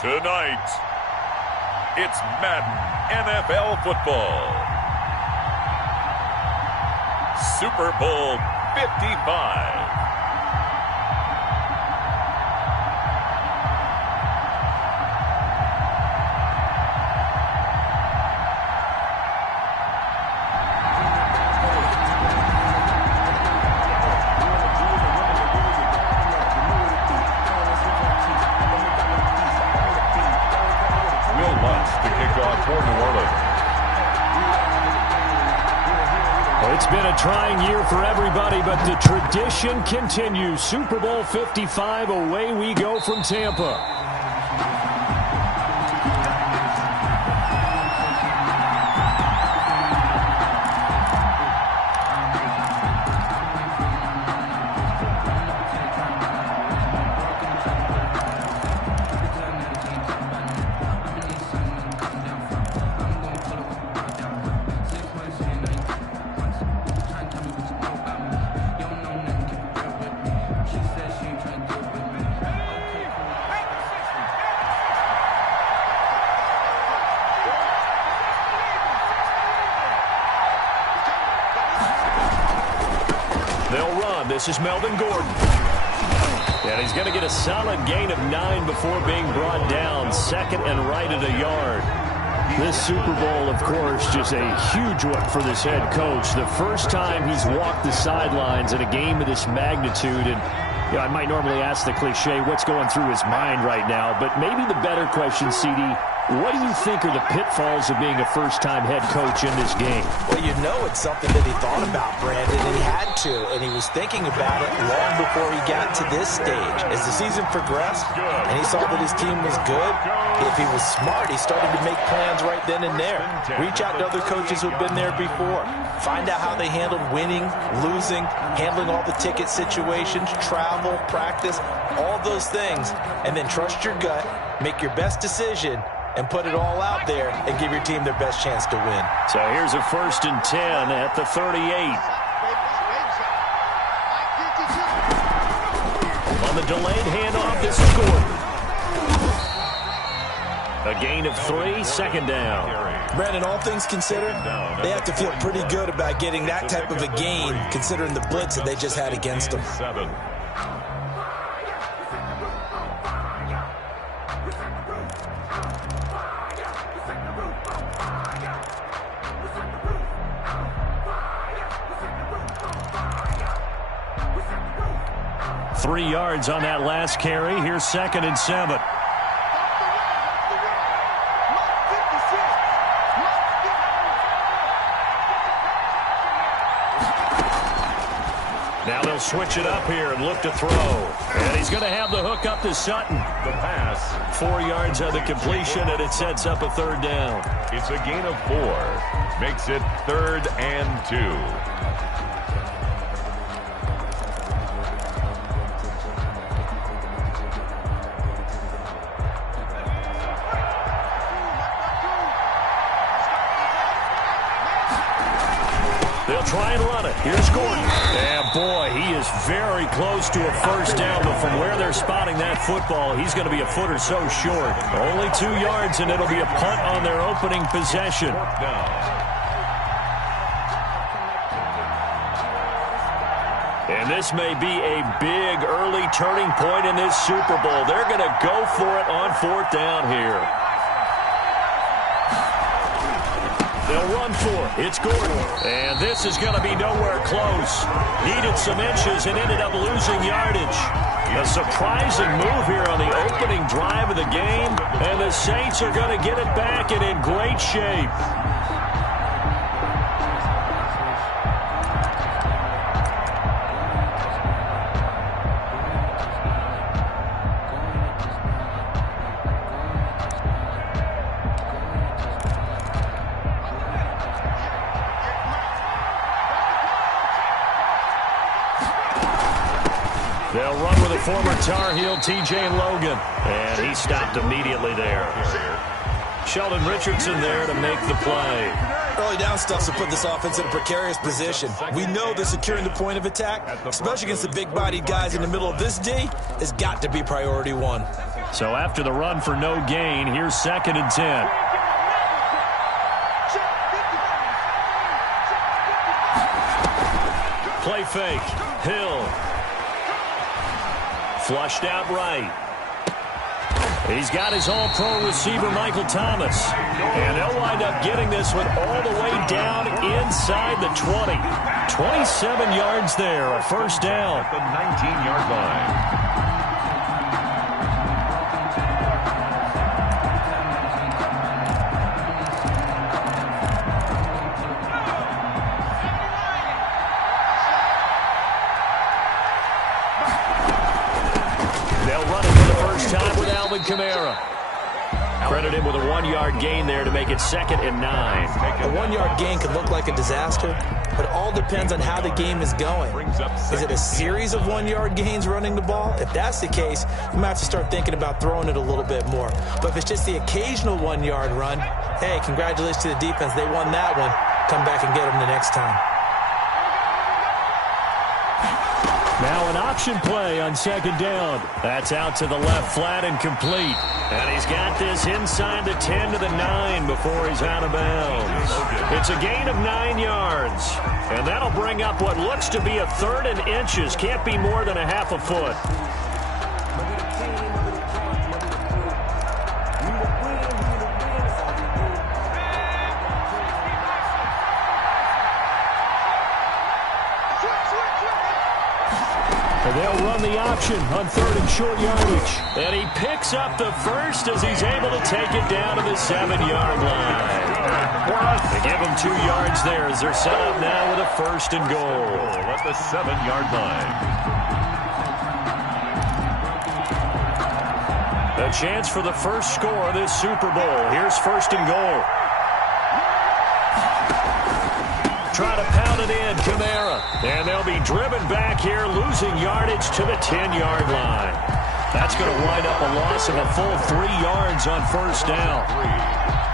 Tonight, it's Madden NFL football. Super Bowl 55. It's been a trying year for everybody, but the tradition continues. Super Bowl 55, away we go from Tampa. They'll run. This is Melvin Gordon. And he's going to get a solid gain of 9 before being brought down. Second and right at a yard. This Super Bowl, of course, just a huge one for this head coach. The first time he's walked the sidelines in a game of this magnitude. And you know, I might normally ask the cliche, what's going through his mind right now? But maybe the better question, CD, what do you think are the pitfalls of being a first-time head coach in this game? Well, you know it's something that he thought about, Brandon, and he had to, and he was thinking about it long before he got to this stage. As the season progressed and he saw that his team was good, if he was smart, he started to make plans right then and there. Reach out to other coaches who've been there before. Find out how they handled winning, losing, handling all the ticket situations, travel, practice, all those things, and then trust your gut, make your best decision, and put it all out there and give your team their best chance to win. So here's a 1st and 10 at the 38. On the delayed handoff, this is Gordon. A gain of 3, second down. Brandon, all things considered, they have to feel pretty good about getting that type of a gain considering the blitz that they just had against them. 3 yards on that last carry. Here's 2nd and 7. Now they'll switch it up here and look to throw. And he's going to have the hook up to Sutton. The pass. 4 yards on the completion, and it sets up a 3rd down. It's a gain of 4. Makes it 3rd and 2. They'll try and run it. Here's Gordon. And boy, he is very close to a 1st down, but from where they're spotting that football, he's going to be a foot or so short. Only 2 yards, and it'll be a punt on their opening possession. And this may be a big early turning point in this Super Bowl. They're going to go for it on 4th down here. They'll run for it. It's Gordon. And this is going to be nowhere close. Needed some inches and ended up losing yardage. A surprising move here on the opening drive of the game. And the Saints are going to get it back and in great shape. They'll run with a former Tar Heel, T.J. Logan. And he stopped immediately there. Sheldon Richardson there to make the play. Early down stuff to put this offense in a precarious position. We know that securing the point of attack, especially against the big-bodied guys in the middle of this D, has got to be priority one. So after the run for no gain, here's 2nd and 10. Play fake. Hill. Flushed out right. He's got his all-pro receiver, Michael Thomas. And they'll wind up getting this one all the way down inside the 20. 27 yards there, a first down. At the 19-yard line. Kamara. Credit him with a 1-yard gain there to make it 2nd and 9. A 1-yard gain can look like a disaster, but it all depends on how the game is going. Is it a series of 1-yard gains running the ball? If that's the case, you might have to start thinking about throwing it a little bit more. But if it's just the occasional 1-yard run, hey, congratulations to the defense. They won that one. Come back and get them the next time. Now an option play on 2nd down. That's out to the left, flat and complete. And he's got this inside the 10 to the 9 before he's out of bounds. It's a gain of 9 yards. And that'll bring up what looks to be a 3rd and inches. Can't be more than a half a foot. They'll run the option on 3rd and short yardage. And he picks up the first as he's able to take it down to the 7-yard line. They give him 2 yards there as they're set up now with a 1st and goal. At the 7-yard line. A chance for the first score of this Super Bowl. Here's 1st and goal. Try to pound it in, Kamara. And they'll be driven back here, losing yardage to the 10-yard line. That's going to wind up a loss of a full 3 yards on 1st down.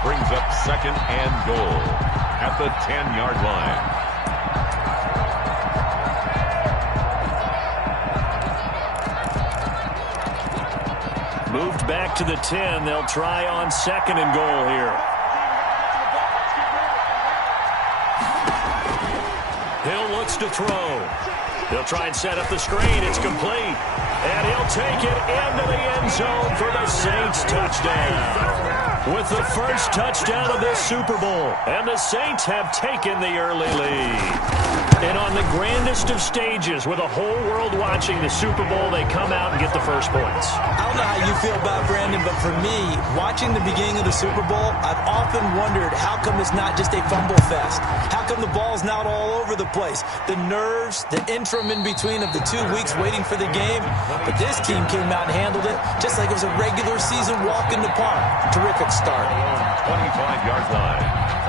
Brings up 2nd and goal at the 10-yard line. Moved back to the 10. They'll try on 2nd and goal here. Hill looks to throw. He'll try and set up the screen. It's complete. And he'll take it into the end zone for the Saints touchdown. With the first touchdown of this Super Bowl. And the Saints have taken the early lead. And on the grandest of stages, with the whole world watching the Super Bowl, they come out and get the first points. I don't know how you feel about Brandon, but for me, watching the beginning of the Super Bowl, I've often wondered how come it's not just a fumble fest? How come the ball's not all over the place? The nerves, the interim in between of the 2 weeks waiting for the game. But this team came out and handled it just like it was a regular season walk in the park. Terrific start. 25-yard line.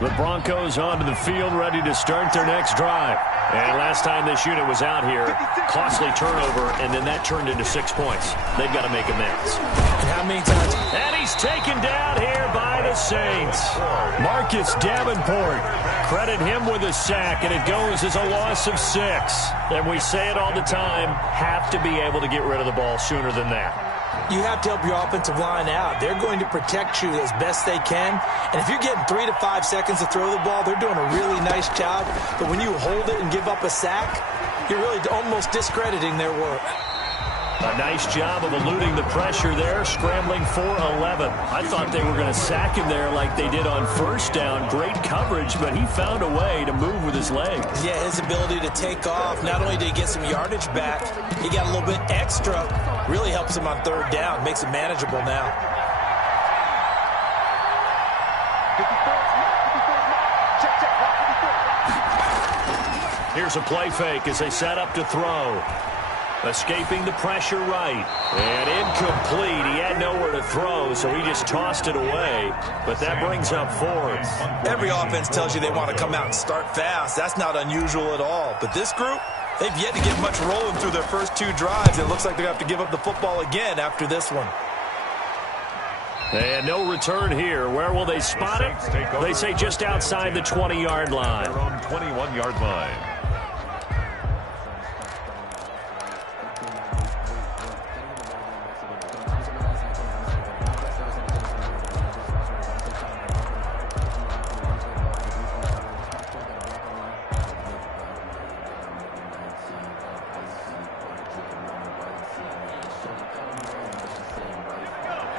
The Broncos onto the field, ready to start their next drive. And last time this unit was out here, costly turnover, and then that turned into 6 points. They've got to make amends. And how many times? And he's taken down here by the Saints. Marcus Davenport. Credit him with a sack, and it goes as a loss of 6. And we say it all the time, have to be able to get rid of the ball sooner than that. You have to help your offensive line out. They're going to protect you as best they can. And if you're getting 3 to 5 seconds to throw the ball, they're doing a really nice job. But when you hold it and give up a sack, you're really almost discrediting their work. A nice job of eluding the pressure there, scrambling for 11. I thought they were going to sack him there like they did on 1st down. Great coverage, but he found a way to move with his legs. Yeah, his ability to take off. Not only did he get some yardage back, he got a little bit extra. Really helps him on 3rd down. Makes it manageable now. Here's a play fake as they set up to throw. Escaping the pressure right. And incomplete. He had nowhere to throw, so he just tossed it away. But that brings up fourth. Every offense tells you they want to come out and start fast. That's not unusual at all. But this group, they've yet to get much rolling through their first 2 drives. It looks like they're going to have to give up the football again after this one. And no return here. Where will they spot it? They say just outside the 20-yard line. Their own 21-yard line.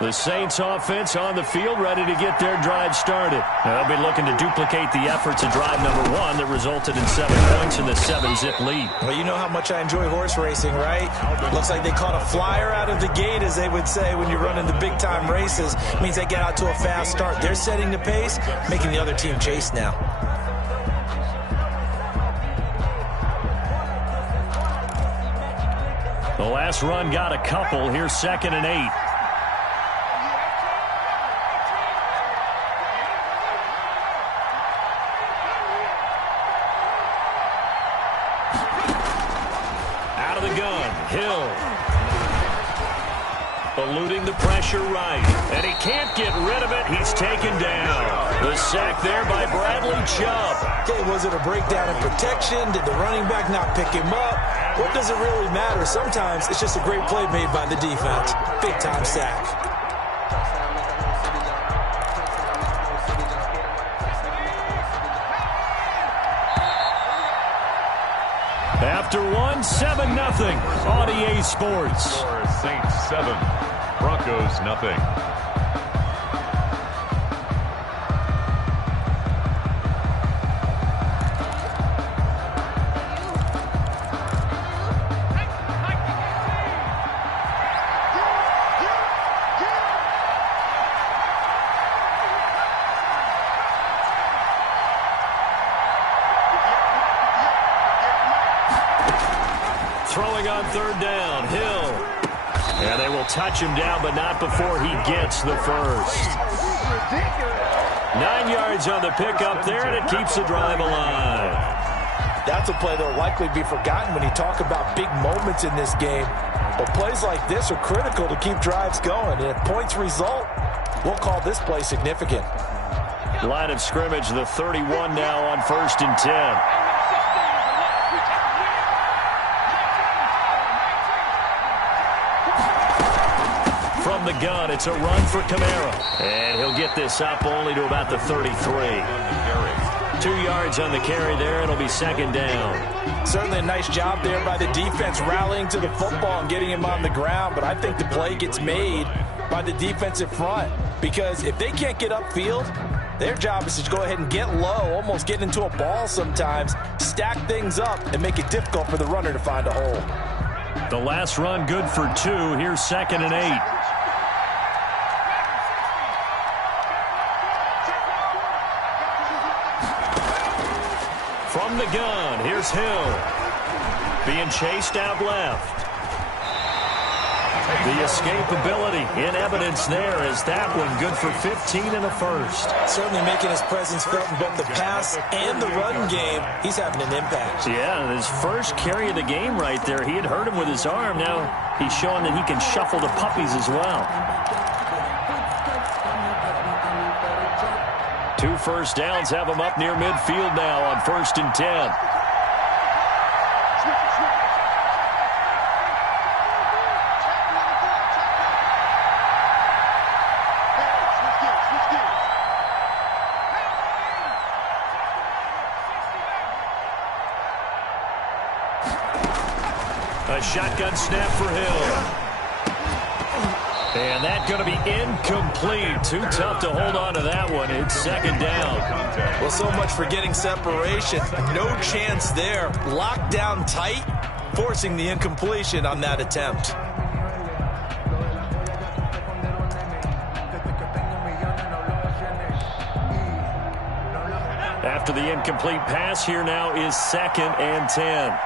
The Saints offense on the field, ready to get their drive started. They'll be looking to duplicate the efforts of drive number 1 that resulted in 7 points in the 7-zip lead. Well, you know how much I enjoy horse racing, right? Looks like they caught a flyer out of the gate, as they would say when you're running the big-time races. It means they get out to a fast start. They're setting the pace, making the other team chase now. The last run got a couple. Here's 2nd and 8. Eluding the pressure right. And he can't get rid of it. He's taken down. The sack there by Bradley Chubb. Okay, was it a breakdown in protection? Did the running back not pick him up? What does it really matter? Sometimes it's just a great play made by the defense. Big-time sack. After 1, 7-0 on EA Sports. Score Saints 7, Broncos nothing. Throwing on 3rd down, Hill. And they will touch him down, but not before he gets the first. 9 yards on the pickup there, and it keeps the drive alive. That's a play that will likely be forgotten when you talk about big moments in this game. But plays like this are critical to keep drives going. And if points result, we'll call this play significant. Line of scrimmage, the 31 now on 1st and 10. From the gun, it's a run for Kamara. And he'll get this up only to about the 33. 2 yards on the carry there. It'll be 2nd down. Certainly a nice job there by the defense rallying to the football and getting him on the ground. But I think the play gets made by the defensive front. Because if they can't get upfield, their job is to go ahead and get low, almost get into a ball sometimes, stack things up, and make it difficult for the runner to find a hole. The last run good for 2. Here's 2nd and 8. From the gun, here's Hill. Being chased out left. The escapability in evidence there as that one good for 15 and a first. Certainly making his presence felt in both the pass and the run game. He's having an impact. Yeah, his first carry of the game right there. He had hurt him with his arm. Now he's showing that he can shuffle the puppies as well. 2 first downs have him up near midfield now on 1st and 10. A shotgun snap for Hill. And that's going to be incomplete. Too tough to hold on to that one. It's 2nd down. Well, so much for getting separation. No chance there. Locked down tight, forcing the incompletion on that attempt. After the incomplete pass, here now is 2nd and 10.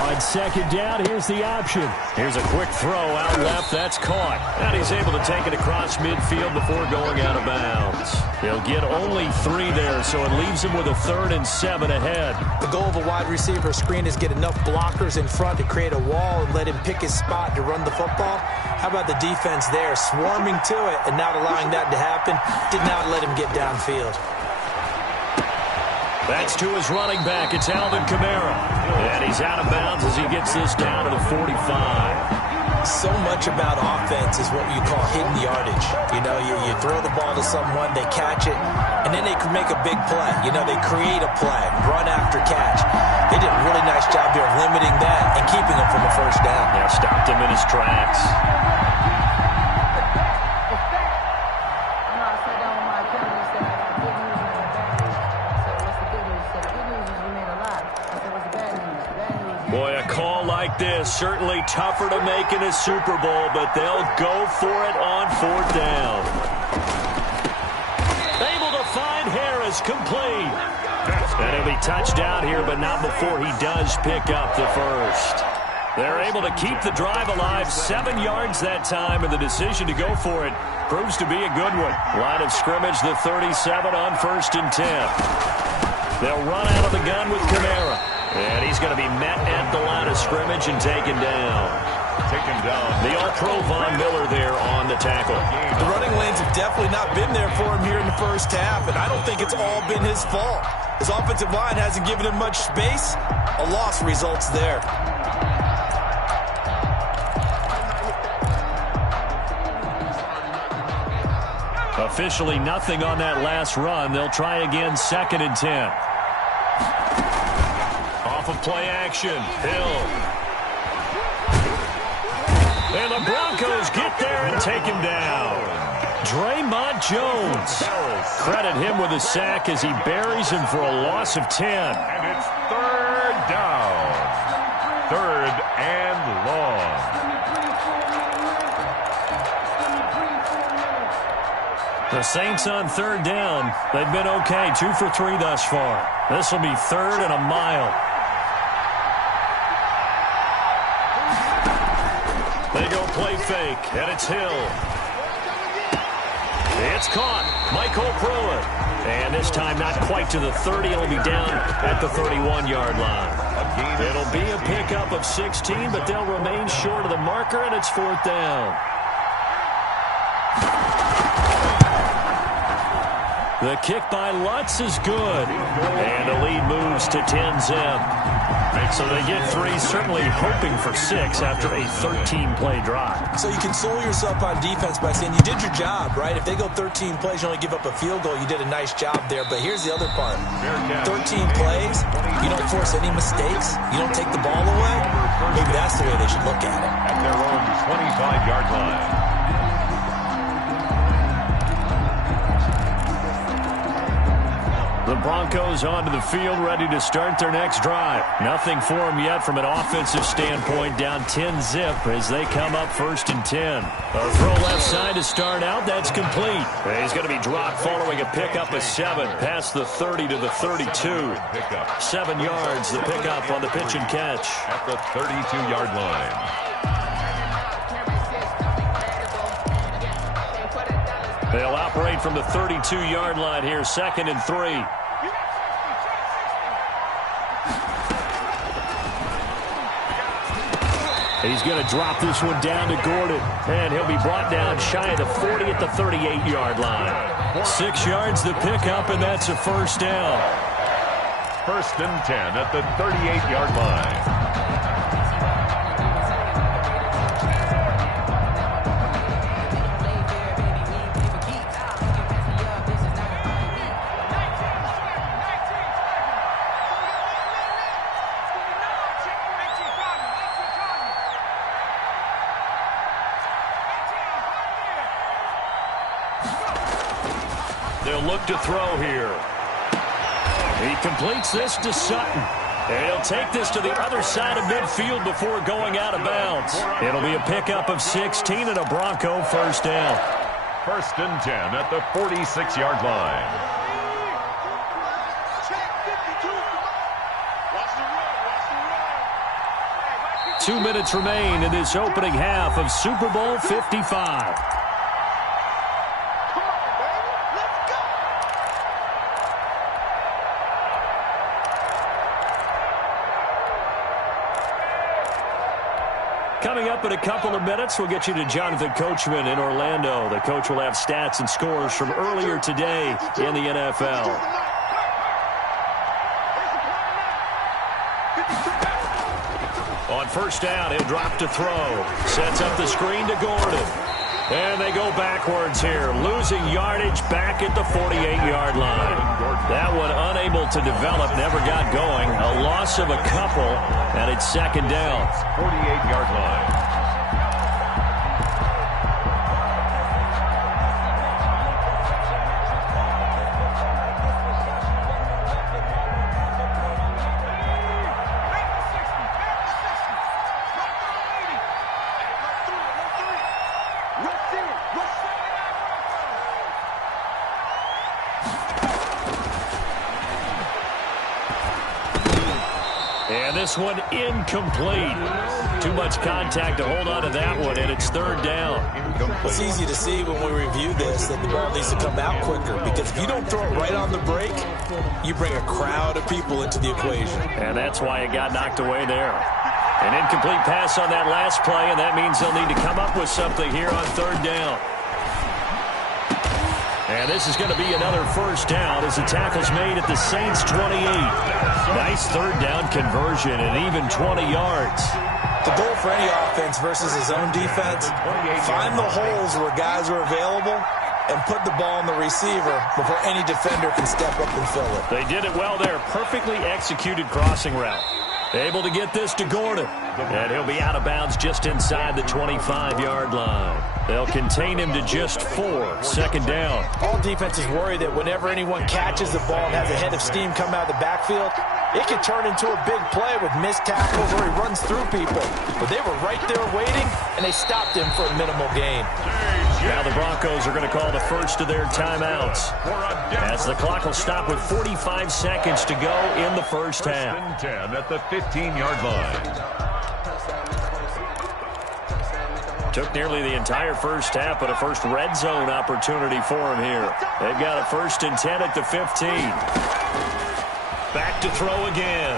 On On second down, here's the option. Here's a quick throw out left. That's caught. And he's able to take it across midfield before going out of bounds. He'll get only 3 there, so it leaves him with a 3rd and 7 ahead. The goal of a wide receiver screen is get enough blockers in front to create a wall and let him pick his spot to run the football. How about the defense there, swarming to it and not allowing that to happen? Did not let him get downfield. That's to his running back. It's Alvin Kamara. And he's out of bounds as he gets this down to the 45. So much about offense is what you call hidden yardage. You know, you throw the ball to someone, they catch it, and then they can make a big play. You know, they create a play, run after catch. They did a really nice job here of limiting that and keeping him from a first down. Yeah, stopped him in his tracks. Boy, a call like this, certainly tougher to make in a Super Bowl, but they'll go for it on 4th down. Able to find Harris, complete. And he'll be touched out here, but not before he does pick up the first. They're able to keep the drive alive, 7 yards that time, and the decision to go for it proves to be a good one. Line of scrimmage, the 37 on 1st and 10. They'll run out of the gun with Kamara. And he's going to be met at the line of scrimmage and taken down. The All-Pro Von Miller there on the tackle. The running lanes have definitely not been there for him here in the first half, and I don't think it's all been his fault. His offensive line hasn't given him much space. A loss results there. Officially nothing on that last run. They'll try again, 2nd and 10. Off of play action, Hill. And the Broncos get there and take him down. Draymond Jones. Credit him with a sack as he buries him for a loss of 10. And it's 3rd down. 3rd and long. The Saints on 3rd down. They've been okay, 2 for 3 thus far. This will be 3rd and a mile. They go play fake, and it's Hill. It's caught. Michael Pruitt. And this time not quite to the 30. It'll be down at the 31-yard line. It'll be a pickup of 16, but they'll remain short of the marker, and it's 4th down. The kick by Lutz is good. And the lead moves to 10-zip. So they get 3, certainly hoping for 6 after a 13-play drive. So you console yourself on defense by saying you did your job, right? If they go 13 plays, you only give up a field goal, you did a nice job there. But here's the other part. 13 plays, you don't force any mistakes, you don't take the ball away. Maybe that's the way they should look at it. At their own 25-yard line. The Broncos onto the field, ready to start their next drive. Nothing for them yet from an offensive standpoint, down 10-zip as they come up 1st and 10. A throw left side to start out, that's complete. He's going to be dropped following a pickup of 7, past the 30 to the 32. 7 yards, the pickup on the pitch and catch. At the 32-yard line. They'll operate from the 32-yard line here, 2nd and 3. He's going to drop this one down to Gordon, and he'll be brought down shy of the 40 at the 38-yard line. 6 yards the pickup, and that's a 1st down. 1st and 10 at the 38-yard line. They'll look to throw here. He completes this to Sutton. And he'll take this to the other side of midfield before going out of bounds. It'll be a pickup of 16 and a Bronco 1st down. 1st and 10 at the 46-yard line. 2 minutes remain in this opening half of Super Bowl 55. Coming up in a couple of minutes, we'll get you to Jonathan Coachman in Orlando. The coach will have stats and scores from earlier today in the NFL. On first down, he'll drop to throw. Sets up the screen to Gordon. And they go backwards here, losing yardage back at the 48-yard line. That one unable to develop, never got going. A loss of a couple, and it's second down. 48-yard line. And this one incomplete. Too much contact to hold on to that one, and it's third down. It's easy to see when we review this that the ball needs to come out quicker, because if you don't throw it right on the break, you bring a crowd of people into the equation. And that's why it got knocked away there. An incomplete pass on that last play, and that means they'll need to come up with something here on third down. And this is going to be another first down as the tackle's made at the Saints' 28. Nice third down conversion and even 20 yards. The goal for any offense versus his own defense, find the holes where guys are available and put the ball on the receiver before any defender can step up and fill it. They did it well there. Perfectly executed crossing route. Able to get this to Gordon. And he'll be out of bounds just inside the 25-yard line. They'll contain him to just 4. Second down. All defenses worry that whenever anyone catches the ball and has a head of steam come out of the backfield, it can turn into a big play with missed tackles or he runs through people. But they were right there waiting, and they stopped him for a minimal gain. Now the Broncos are going to call the first of their timeouts, as the clock will stop with 45 seconds to go in the first half. 10 at the 15-yard line. Took nearly the entire first half, but a first red zone opportunity for him here. They've got a 1st and 10 at the 15. Back to throw again.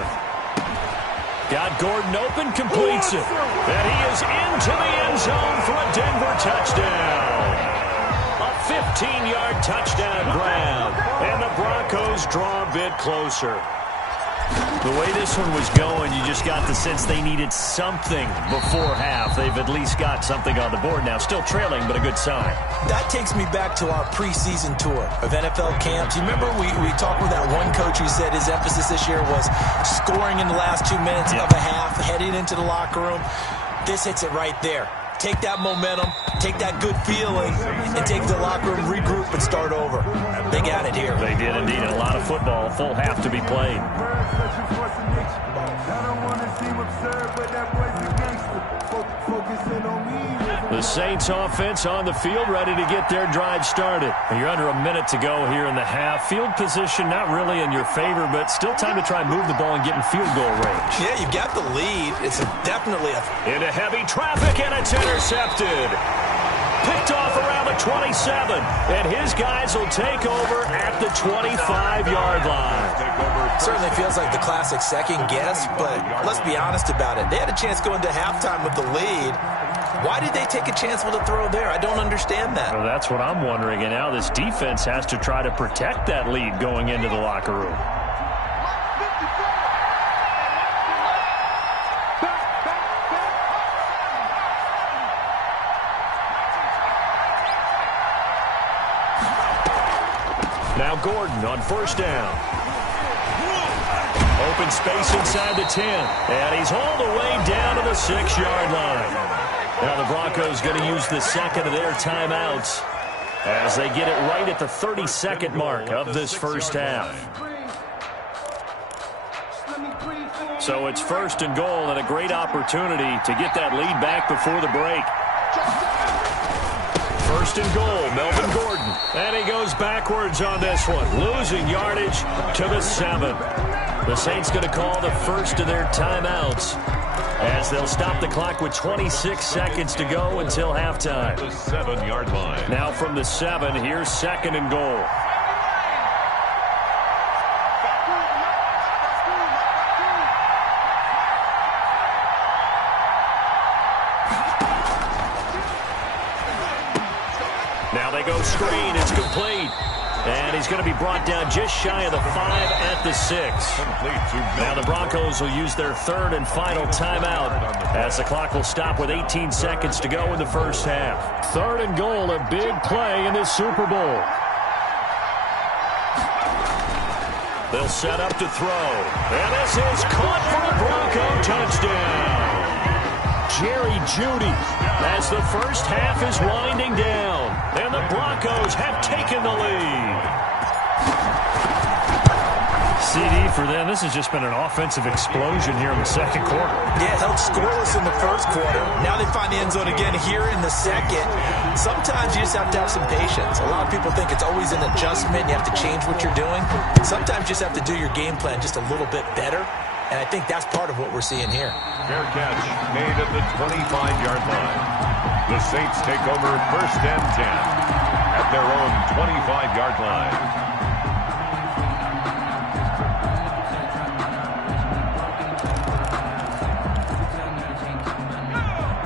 Got Gordon open, completes it. And he is into the end zone for a Denver touchdown. A 15-yard touchdown grab. And the Broncos draw a bit closer. The way this one was going, you just got the sense they needed something before half. They've at least got something on the board now. Still trailing, but a good sign. That takes me back to our preseason tour of NFL camps. You remember we talked with that one coach who said his emphasis this year was scoring in the last 2 minutes of a half, heading into the locker room. This hits it right there. Take that momentum, take that good feeling, and take the locker room, regroup, and start over. They got it here. They did indeed. A lot of football, full half to be played. The Saints offense on the field, ready to get their drive started. You're under a minute to go here in the half. Field position not really in your favor, but still time to try and move the ball and get in field goal range. Yeah, you've got the lead. It's definitely into heavy traffic, and it's intercepted. Picked off around the 27, and his guys will take over at the 25-yard line. Certainly feels like the classic second guess, but let's be honest about it. They had a chance going to halftime with the lead. Why did they take a chance with a throw there? I don't understand that. Well, that's what I'm wondering, and now this defense has to try to protect that lead going into the locker room. Now Gordon on first down. Open space inside the 10. And he's all the way down to the 6-yard line. Now the Broncos going to use the second of their timeouts as they get it right at the 30-second mark of this first half. So it's 1st and goal, and a great opportunity to get that lead back before the break. 1st and goal, Melvin Gordon. And he goes backwards on this one, losing yardage to the 7. The Saints going to call the first of their timeouts as they'll stop the clock with 26 seconds to go until halftime. The 7-yard line. Now from the 7, here's 2nd and goal. Now they go screen. It's complete. And he's going to be brought down just shy of the 5 at the 6. Now the Broncos will use their 3rd and final timeout as the clock will stop with 18 seconds to go in the first half. 3rd and goal, a big play in this Super Bowl. They'll set up to throw. And this is caught for a Bronco touchdown. Jerry Jeudy as the first half is winding down. And the Broncos have taken the lead. CD for them. This has just been an offensive explosion here in the second quarter. Yeah, held scoreless in the first quarter. Now they find the end zone again here in the second. Sometimes you just have to have some patience. A lot of people think it's always an adjustment. You have to change what you're doing. Sometimes you just have to do your game plan just a little bit better. And I think that's part of what we're seeing here. Fair catch made at the 25-yard line. The Saints take over 1st and 10 at their own 25-yard line.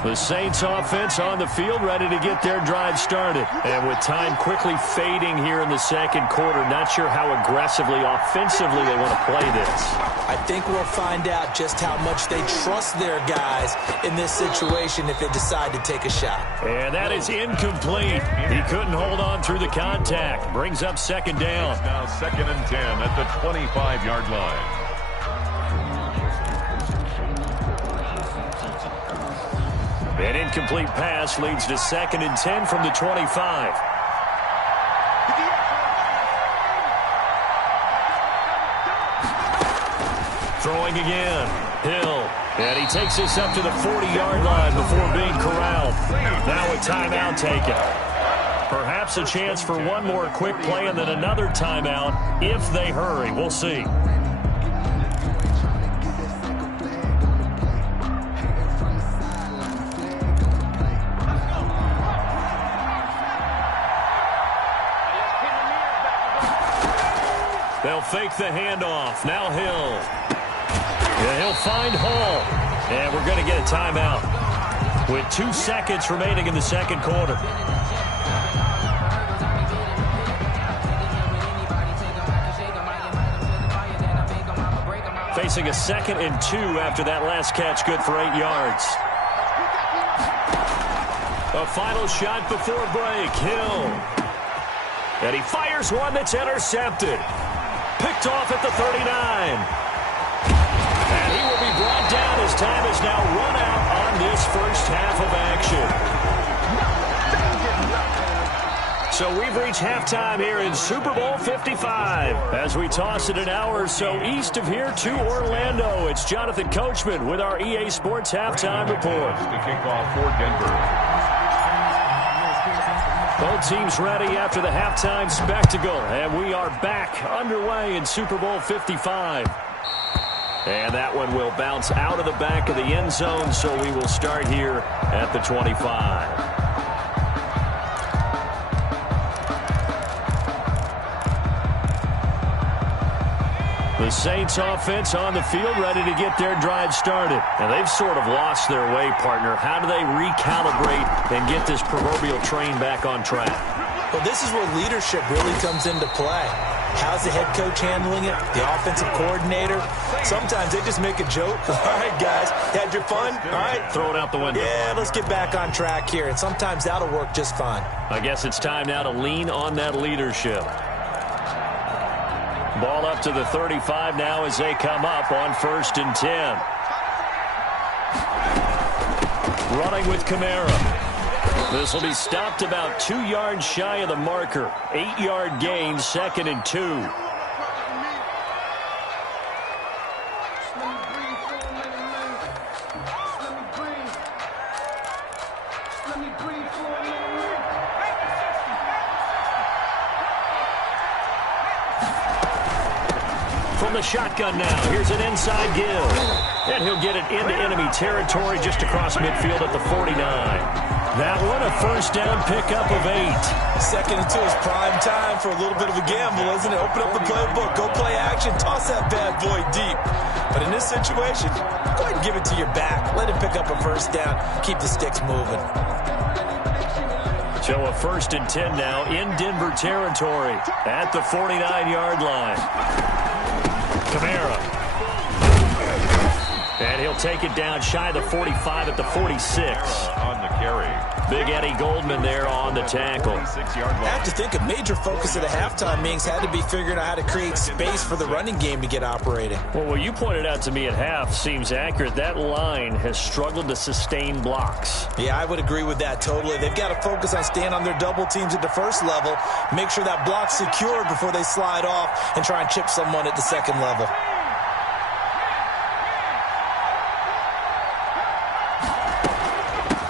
The Saints offense on the field, ready to get their drive started. And with time quickly fading here in the second quarter, not sure how aggressively, offensively they want to play this. I think we'll find out just how much they trust their guys in this situation if they decide to take a shot. And that is incomplete. He couldn't hold on through the contact. Brings up 2nd down. It's now 2nd and 10 at the 25-yard line. An incomplete pass leads to 2nd and 10 from the 25. Throwing again. Hill. And he takes this up to the 40-yard line before being corralled. Now a timeout taken. Perhaps a chance for one more quick play and then another timeout if they hurry. We'll see. They'll fake the handoff. Now Hill. And he'll find Hall. And we're going to get a timeout with 2 seconds remaining in the second quarter. Facing a 2nd and 2 after that last catch, good for 8 yards. A final shot before break. Hill. And he fires one that's intercepted. Picked off at the 39. And he will be brought down as time is now run out on this first half of action. So we've reached halftime here in Super Bowl 55. As we toss it an hour or so east of here to Orlando, it's Jonathan Coachman with our EA Sports Halftime Report. To kick off for Denver. Both teams ready after the halftime spectacle, and we are back underway in Super Bowl 55. And that one will bounce out of the back of the end zone, so we will start here at the 25. The Saints offense on the field ready to get their drive started. And they've sort of lost their way, partner. How do they recalibrate and get this proverbial train back on track? Well, this is where leadership really comes into play. How's the head coach handling it? The offensive coordinator? Sometimes they just make a joke. All right, guys, had your fun? All right. Throw it out the window. Yeah, let's get back on track here. And sometimes that'll work just fine. I guess it's time now to lean on that leadership. Ball up to the 35 now as they come up on 1st and 10. Running with Kamara. This will be stopped about 2 yards shy of the marker. 8-yard gain, 2nd and 2. the shotgun now. Here's an inside give. And he'll get it into enemy territory just across midfield at the 49. That one a first down pickup of 8. 2nd and 2 is prime time for a little bit of a gamble, isn't it? Open up the playbook, go play action, toss that bad boy deep. But in this situation, go ahead and give it to your back. Let him pick up a first down. Keep the sticks moving. So a 1st and 10 now in Denver territory at the 49-yard line. Kamara. And he'll take it down shy of the 45 at the 46. On the carry. Big Eddie Goldman there on the tackle. I have to think a major focus at the halftime meetings had to be figuring out how to create space for the running game to get operating. Well, what you pointed out to me at half seems accurate. That line has struggled to sustain blocks. Yeah, I would agree with that totally. They've got to focus on staying on their double teams at the first level, make sure that block's secured before they slide off and try and chip someone at the second level.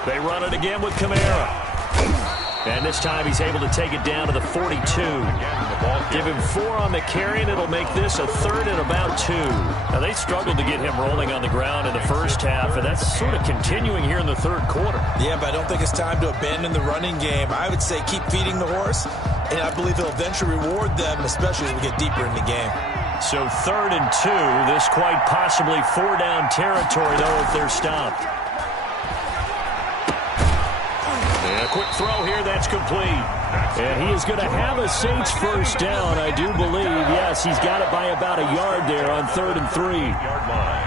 They run it again with Kamara. And this time he's able to take it down to the 42. Give him 4 on the carry, and it'll make this a 3rd and about 2. Now, they struggled to get him rolling on the ground in the first half, and that's sort of continuing here in the 3rd quarter. Yeah, but I don't think it's time to abandon the running game. I would say keep feeding the horse, and I believe he'll eventually reward them, especially as we get deeper in the game. So 3rd and 2. This quite possibly 4-down territory, though, if they're stopped. And a quick throw here, that's complete. And he is going to have a Saints first down, I do believe. Yes, he's got it by about a yard there on 3rd and 3. Yard line.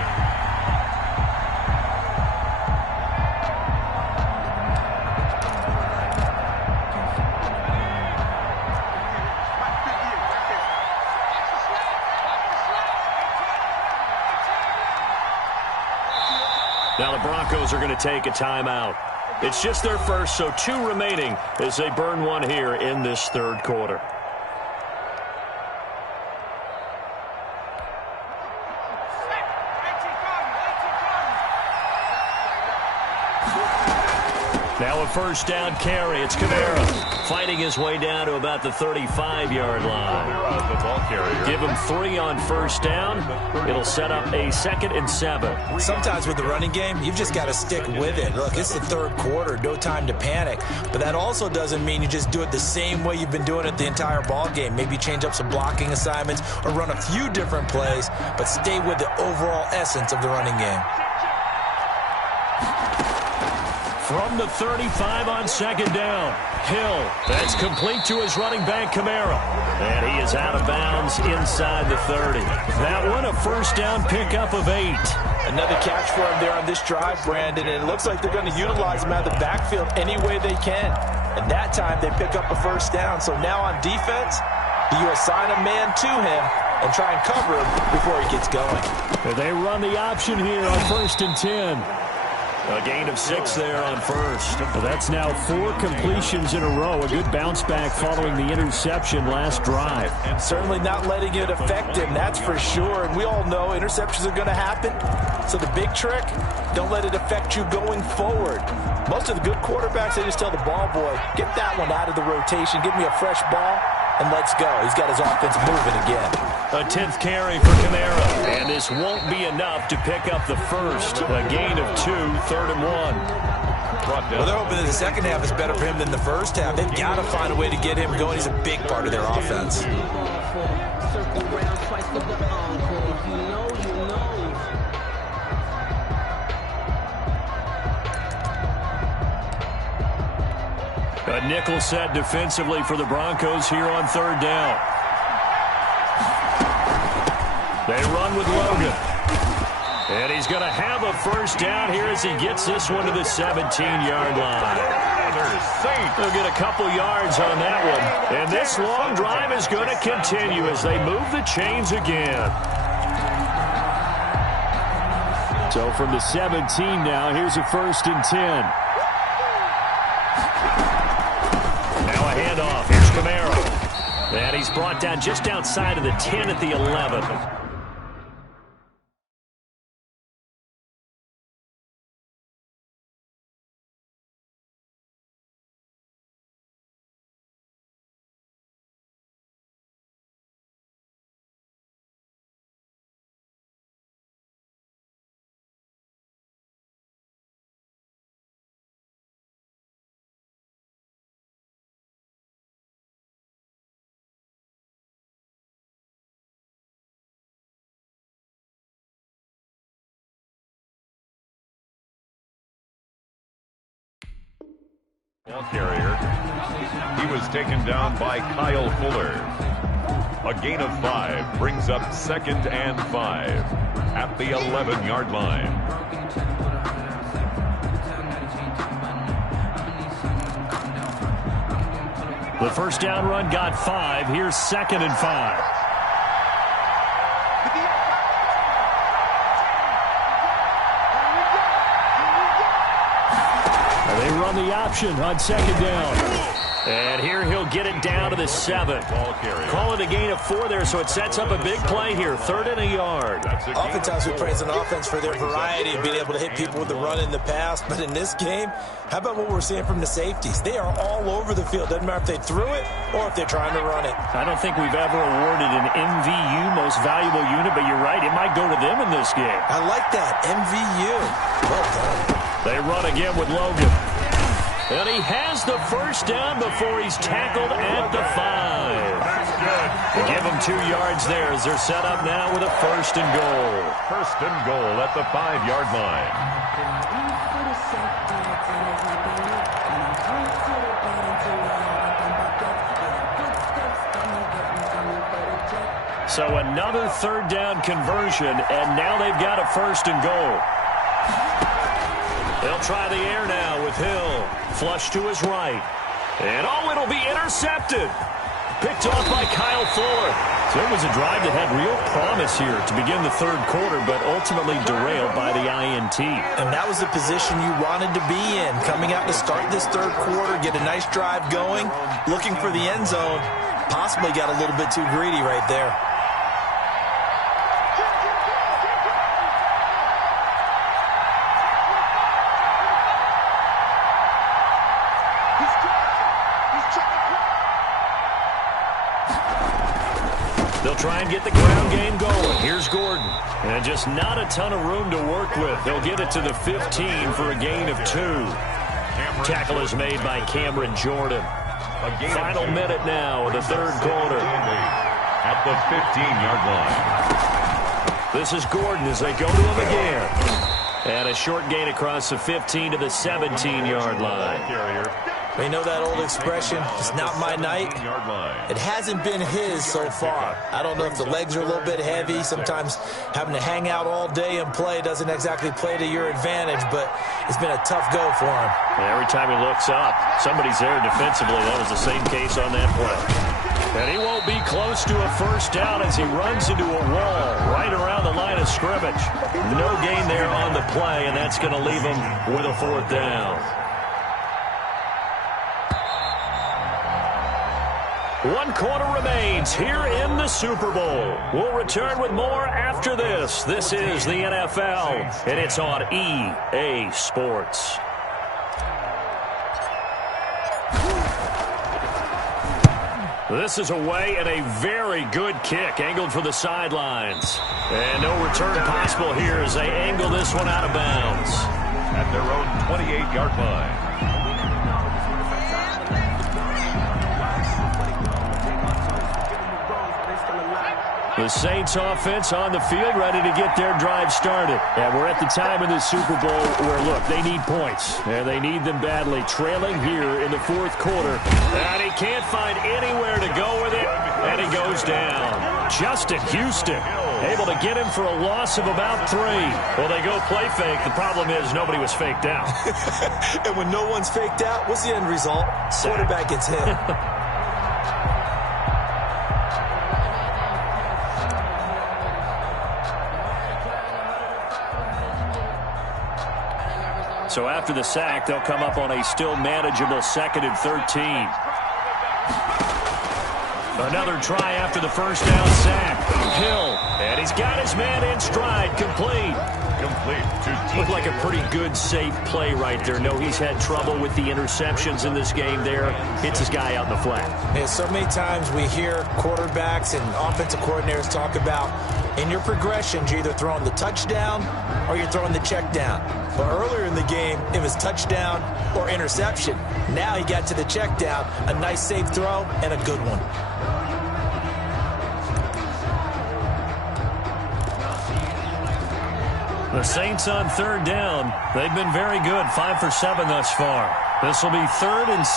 Now the Broncos are going to take a timeout. It's just their first, so 2 remaining as they burn one here in this 3rd quarter. Now a first down carry. It's Kamara fighting his way down to about the 35-yard line. The ball carrier. Give him 3 on first down. It'll set up a 2nd and 7. Sometimes with the running game, you've just got to stick with it. Look, it's the 3rd quarter, no time to panic. But that also doesn't mean you just do it the same way you've been doing it the entire ball game. Maybe change up some blocking assignments or run a few different plays, but stay with the overall essence of the running game. From the 35 on 2nd down. Hill, that's complete to his running back, Kamara. And he is out of bounds inside the 30. That one a first down pickup of 8. Another catch for him there on this drive, Brandon, and it looks like they're going to utilize him out of the backfield any way they can. And that time they pick up a first down. So now on defense, do you assign a man to him and try and cover him before he gets going? And they run the option here on 1st and 10. A gain of 6 there on first. Well, that's now 4 completions in a row. A good bounce back following the interception last drive. And certainly not letting it affect him, that's for sure. And we all know interceptions are going to happen. So the big trick, don't let it affect you going forward. Most of the good quarterbacks, they just tell the ball boy, get that one out of the rotation, give me a fresh ball, and let's go. He's got his offense moving again. A 10th carry for Kamara. And this won't be enough to pick up the first. A gain of 2, 3rd and 1. Well, they're hoping that the second half is better for him than the first half. They've got to find a way to get him going. He's a big part of their offense. A nickel set defensively for the Broncos here on 3rd down. They run with Logan. And he's going to have a first down here as he gets this one to the 17-yard line. They'll get a couple yards on that one. And this long drive is going to continue as they move the chains again. So from the 17 now, here's a 1st and 10. Now a handoff. Here's Kamara. And he's brought down just outside of the 10 at the 11. Ball carrier. He was taken down by Kyle Fuller. A gain of 5 brings up 2nd and 5 at the 11-yard line. The first down run got 5. Here's 2nd and 5. They run the option on 2nd down. And here he'll get it down to the 7. Call it a gain of 4 there, so it sets up a big play here. 3rd and a yard. Oftentimes we praise an offense for their variety of being able to hit people with the run in the pass. But in this game, how about what we're seeing from the safeties? They are all over the field. Doesn't matter if they threw it or if they're trying to run it. I don't think we've ever awarded an MVU, most valuable unit, but you're right. It might go to them in this game. I like that. MVU. Well done. They run again with Logan. And he has the first down before he's tackled at the 5. That's good. Give him 2 yards there as they're set up now with a 1st and goal. 1st and goal at the 5-yard line. So another 3rd down conversion, and now they've got a 1st and goal. They'll try the air now with Hill. Flush to his right. And it'll be intercepted. Picked off by Kyle Fuller. So it was a drive that had real promise here to begin the 3rd quarter, but ultimately derailed by the INT. And that was the position you wanted to be in. Coming out to start this 3rd quarter, get a nice drive going, looking for the end zone. Possibly got a little bit too greedy right there. They'll try and get the ground game going. Here's Gordon. And just not a ton of room to work with. They'll get it to the 15 for a gain of 2. Tackle is made by Cameron Jordan. Final minute now of the 3rd quarter. At the 15-yard line. This is Gordon as they go to him again. And a short gain across the 15 to the 17-yard line. We know that old expression, it's not my night. It hasn't been his so far. I don't know if the legs are a little bit heavy. Sometimes having to hang out all day and play doesn't exactly play to your advantage, but it's been a tough go for him. And every time he looks up, somebody's there defensively. That was the same case on that play. And he won't be close to a 1st down as he runs into a wall right around the line of scrimmage. No gain there on the play, and that's going to leave him with a 4th down. 1 quarter remains here in the Super Bowl. We'll return with more after this. This is the NFL, and it's on EA Sports. This is away and a very good kick, angled for the sidelines. And no return possible here as they angle this one out of bounds. At their own 28-yard line. The Saints offense on the field, ready to get their drive started. And we're at the time in the Super Bowl where, look, they need points. And they need them badly. Trailing here in the 4th quarter. And he can't find anywhere to go with it. And he goes down. Justin Houston able to get him for a loss of about 3. Well, they go play fake. The problem is nobody was faked out. And when no one's faked out, what's the end result? Quarterback gets hit. So after the sack, they'll come up on a still manageable 2nd and 13. Another try after the 1st down sack. Hill, and he's got his man in stride, complete. Looked like a pretty good, safe play right there. No, he's had trouble with the interceptions in this game there. Hits his guy out in the flat. Yeah, so many times we hear quarterbacks and offensive coordinators talk about in your progressions, you're either throwing the touchdown or you're throwing the check down. But earlier in the game, it was touchdown or interception. Now he got to the check down, a nice safe throw and a good one. The Saints on 3rd down. They've been very good, 5 for 7 thus far. This will be 3rd and 6.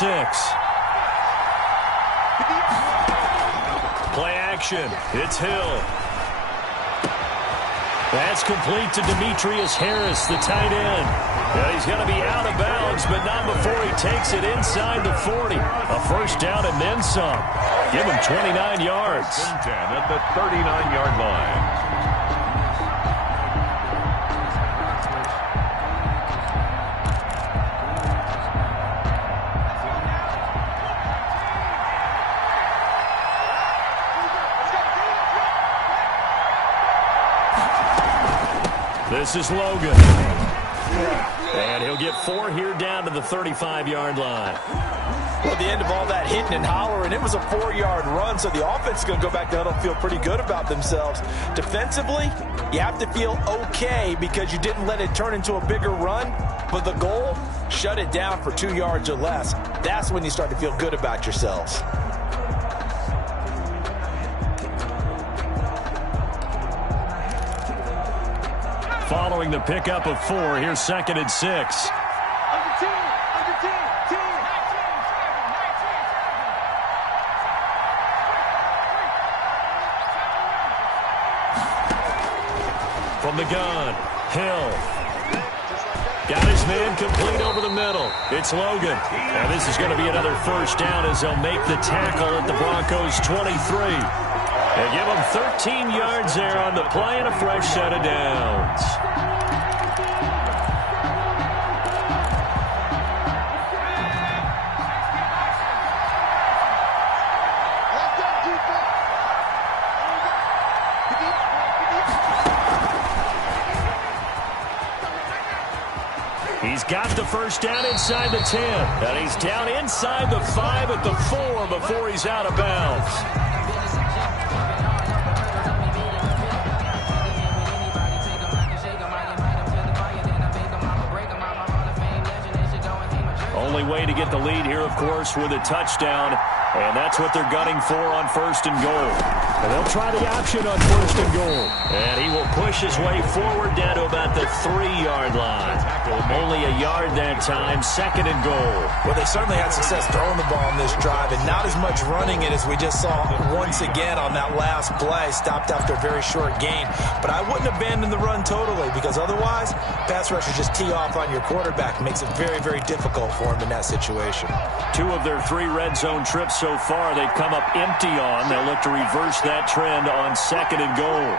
Play action. It's Hill. That's complete to Demetrius Harris, the tight end. And he's going to be out of bounds, but not before he takes it inside the 40. A first down and then some. Give him 29 yards. 10 at the 39-yard line. This is Logan. And he'll get 4 here down to the 35-yard line. Well, at the end of all that hitting and hollering, it was a 4-yard run, so the offense is going to go back to huddle and feel pretty good about themselves. Defensively, you have to feel okay because you didn't let it turn into a bigger run, but the goal, shut it down for 2 yards or less. That's when you start to feel good about yourselves. Following the pickup of 4, here's 2nd and 6. From the gun, Hill. Got his man complete over the middle. It's Logan. And this is going to be another first down as they'll make the tackle at the Broncos' 23. They give him 13 yards there on the play and a fresh set of downs. He's got the first down inside the 10. And he's down inside the 5 at the 4 before he's out of bounds. Only way to get the lead here, of course, with a touchdown. And that's what they're gunning for on 1st and goal. And they'll try the option on 1st and goal. And he will push his way forward down to about the 3-yard line. Only a yard that time, 2nd and goal. Well, they certainly had success throwing the ball on this drive and not as much running it as we just saw once again on that last play. Stopped after a very short gain. But I wouldn't abandon the run totally because otherwise, pass rushers just tee off on your quarterback. It makes it very, very difficult for him in that situation. 2 of their 3 red zone trips so far they've come up empty on. They'll look to reverse that trend on 2nd and goal.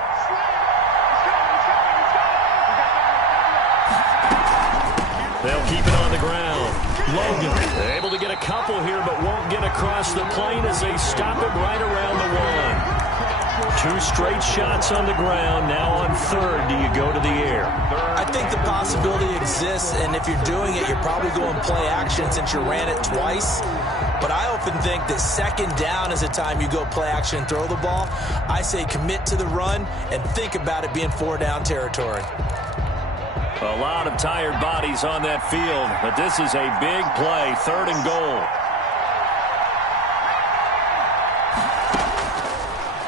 They'll keep it on the ground. Logan able to get a couple here but won't get across the plane as they stop it right around the 1. 2 straight shots on the ground. Now on 3rd, do you go to the air? I think the possibility exists, and if you're doing it, you're probably going play action since you ran it twice. But I often think that 2nd down is the time you go play action and throw the ball. I say commit to the run and think about it being 4-down territory. A lot of tired bodies on that field, but this is a big play, 3rd and goal.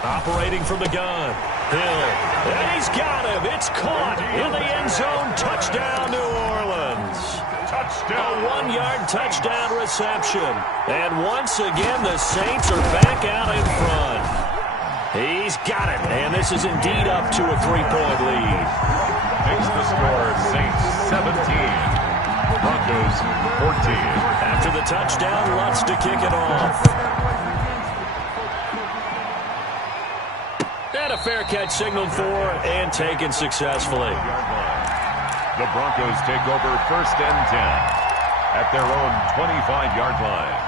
Operating from the gun, Hill. And he's got him. It's caught in the end zone. Touchdown, New Orleans. Touchdown. A 1-yard touchdown reception. And once again, the Saints are back out in front. He's got it. And this is indeed up to a 3-point lead. Makes the score Saints 17. Broncos 14. After the touchdown, Lutz to kick it off. And a fair catch signaled for and taken successfully. The Broncos take over 1st and 10 at their own 25-yard line.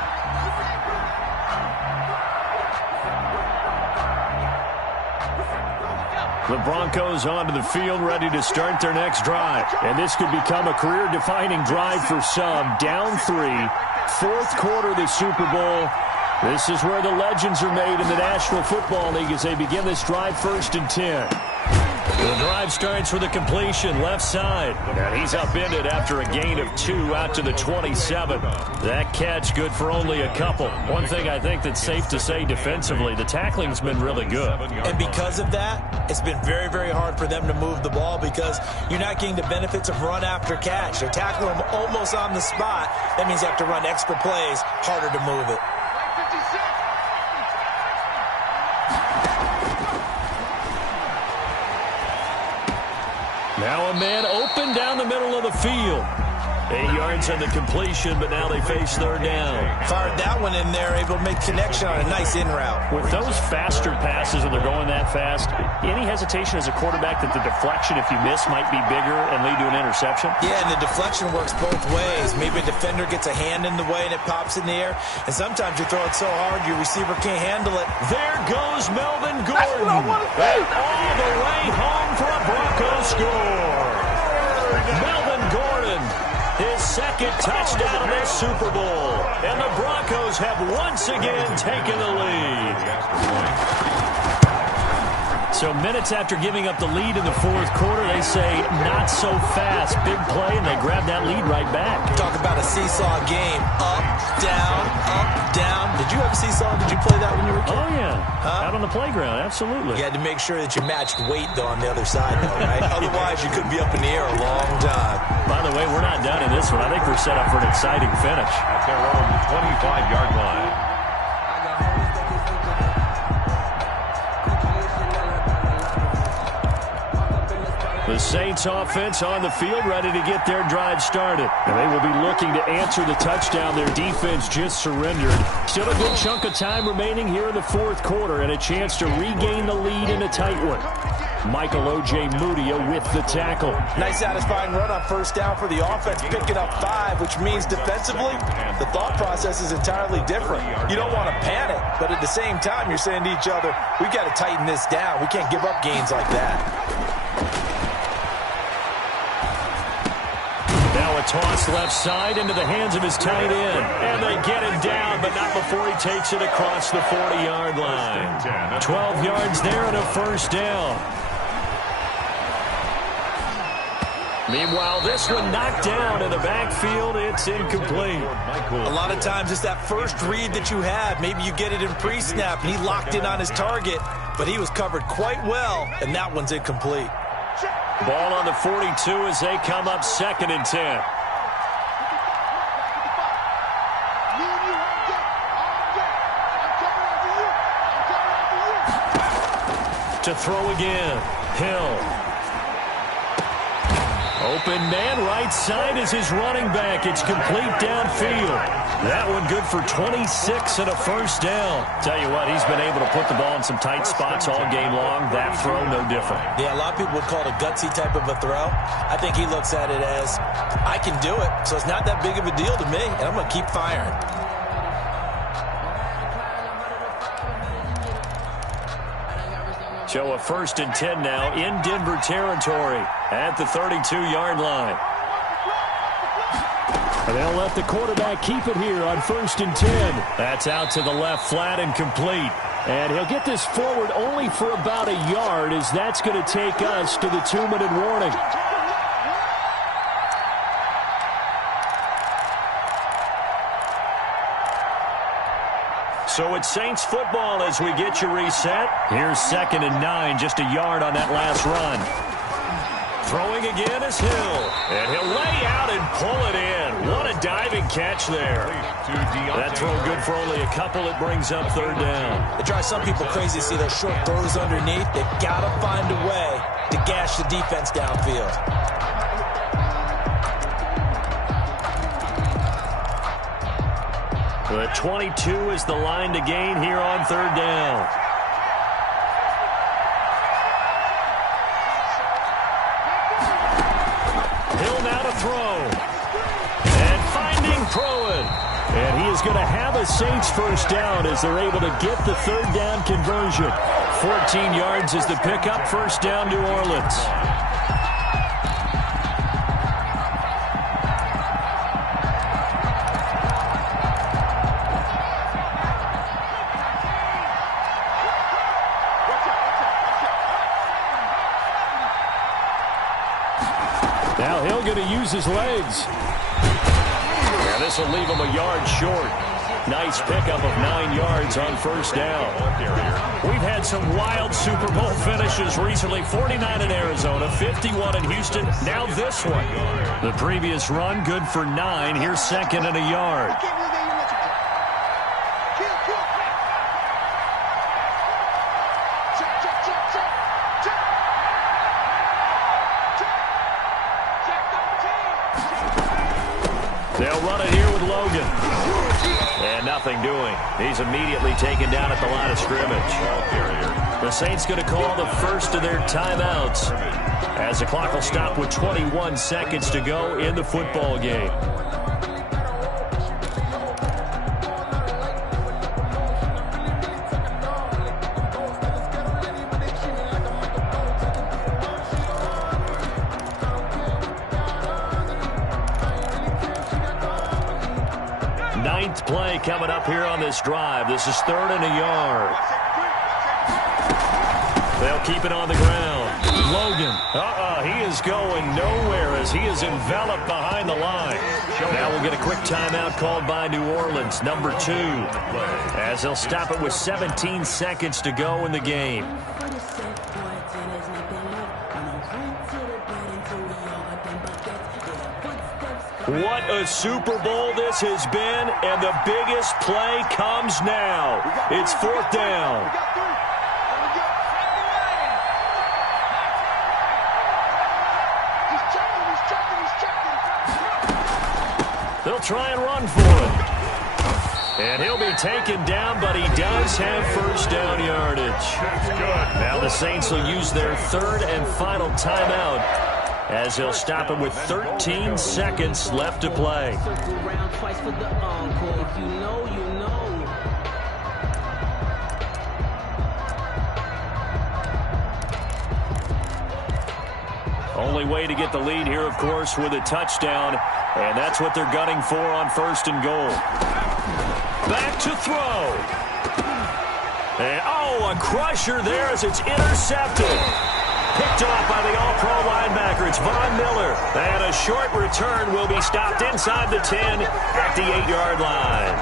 The Broncos onto the field, ready to start their next drive. And this could become a career-defining drive for some. Down 3, 4th quarter of the Super Bowl. This is where the legends are made in the National Football League as they begin this drive 1st and 10. The drive starts with a completion left side. And he's upended after a gain of 2 out to the 27. That catch good for only a couple. One thing I think that's safe to say defensively, the tackling's been really good. And because of that, it's been very, very hard for them to move the ball because you're not getting the benefits of run after catch. They're tackling them almost on the spot. That means you have to run extra plays, harder to move it. Now a man open down the middle of the field. 8 yards on the completion, but now they face third down. Fired that one in there, able to make connection on a nice in route. With those faster passes and they're going that fast, any hesitation as a quarterback that the deflection, if you miss, might be bigger and lead to an interception? Yeah, and the deflection works both ways. Maybe a defender gets a hand in the way and it pops in the air, and sometimes you throw it so hard your receiver can't handle it. There goes Melvin Gordon. And all the way home for a Broncos score. Melvin Gordon, his second touchdown of this Super Bowl. And the Broncos have once again taken the lead. So minutes after giving up the lead in the fourth quarter, they say not so fast. Big play, and they grab that lead right back. Talk about a seesaw game. Up, down, up, down. Did you have a seesaw? Did you play that when you were a kid? Oh, yeah. Out on the playground, absolutely. You had to make sure that you matched weight, though, on the other side, though, right? Otherwise, you could be up in the air a long time. By the way, we're not done in this one. I think we're set up for an exciting finish. At their own 25-yard line. The Saints offense on the field, ready to get their drive started. And they will be looking to answer the touchdown their defense just surrendered. Still a good chunk of time remaining here in the fourth quarter and a chance to regain the lead in a tight one. Michael O.J. Mudia with the tackle. Nice satisfying run on first down for the offense, picking up 5, which means defensively, the thought process is entirely different. You don't want to panic, but at the same time, you're saying to each other, we've got to tighten this down. We can't give up gains like that. Now a toss left side into the hands of his tight end. And they get him down, but not before he takes it across the 40-yard line. 12 yards there and a first down. Meanwhile, this one knocked down in the backfield. It's incomplete. A lot of times it's that first read that you have. Maybe you get it in pre-snap, and he locked in on his target, but he was covered quite well, and that one's incomplete. Ball on the 42 as they come up 2nd and 10. To throw again. Hill. Open man right side is his running back. It's complete downfield. That one good for 26 and a first down. Tell you what, he's been able to put the ball in some tight spots all game long. That throw, no different. Yeah, a lot of people would call it a gutsy type of a throw. I think he looks at it as, I can do it, so it's not that big of a deal to me, and I'm going to keep firing. So a 1st and 10 now in Denver territory at the 32-yard line. And they'll let the quarterback keep it here on 1st and 10. That's out to the left, flat and complete. And he'll get this forward only for about a yard, as that's going to take us to the 2-minute warning. So it's Saints football as we get you reset. Here's 2nd and 9, just a yard on that last run. Throwing again is Hill. And he'll lay out and pull it in. What a diving catch there. That throw good for only a couple. It brings up 3rd down. It drives some people crazy to see those short throws underneath. They've got to find a way to gash the defense downfield. The 22 is the line to gain here on 3rd down. Hill now to throw. And finding Proen. And he is going to have a Saints first down as they're able to get the 3rd down conversion. 14 yards is the pickup. First down, New Orleans. going to use his legs. And this will leave him a yard short. Nice pickup of 9 yards on first down. We've had some wild Super Bowl finishes recently. 49 in Arizona, 51 in Houston, now this one. The previous run, good for 9. Here's second and a yard. They'll run it here with Logan. And nothing doing. He's immediately taken down at the line of scrimmage. The Saints going to call the first of their timeouts as the clock will stop with 21 seconds to go in the football game. Ninth play coming up here on this drive. This is third and a yard. They'll keep it on the ground. Logan. He is going nowhere as he is enveloped behind the line. Now we'll get a quick timeout called by New Orleans, number 2, as they'll stop it with 17 seconds to go in the game. What a Super Bowl this has been, and the biggest play comes now. It's fourth down. They'll try and run for it. And he'll be taken down, but he does have first down yardage. Now the Saints will use their third and final timeout as they'll stop it with 13 seconds left to play. Only way to get the lead here, of course, with a touchdown, and that's what they're gunning for on first and goal. Back to throw. And, a crusher there as it's intercepted. Picked off by the All-Pro linebacker. It's Von Miller. And a short return will be stopped inside the 10 at the 8-yard line.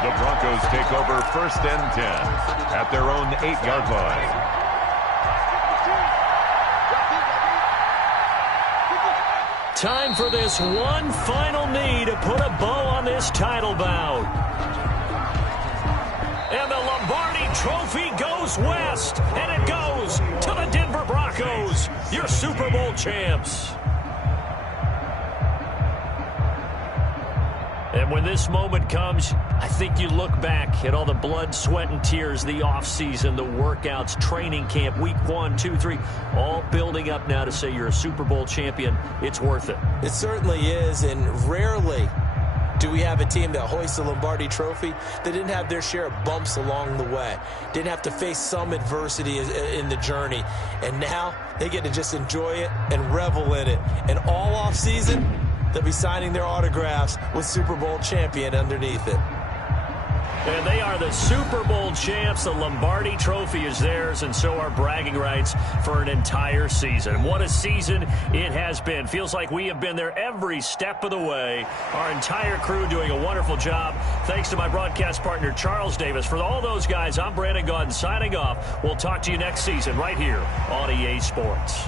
The Broncos take over first and 10 at their own 8-yard line. Time for this one final knee to put a bow on this title bout. And the Lombardi Trophy goes west, and it goes to the Denver Broncos, your Super Bowl champs. And when this moment comes, I think you look back at all the blood, sweat, and tears, the offseason, the workouts, training camp, week 1, 2, 3, all building up now to say you're a Super Bowl champion. It's worth it. It certainly is, and rarely do we have a team that hoists the Lombardi Trophy that didn't have their share of bumps along the way, didn't have to face some adversity in the journey, and now they get to just enjoy it and revel in it. And all offseason, they'll be signing their autographs with Super Bowl champion underneath it. And they are the Super Bowl champs. The Lombardi Trophy is theirs, and so are bragging rights for an entire season. What a season it has been. Feels like we have been there every step of the way. Our entire crew doing a wonderful job. Thanks to my broadcast partner, Charles Davis. For all those guys, I'm Brandon Gaudin signing off. We'll talk to you next season right here on EA Sports.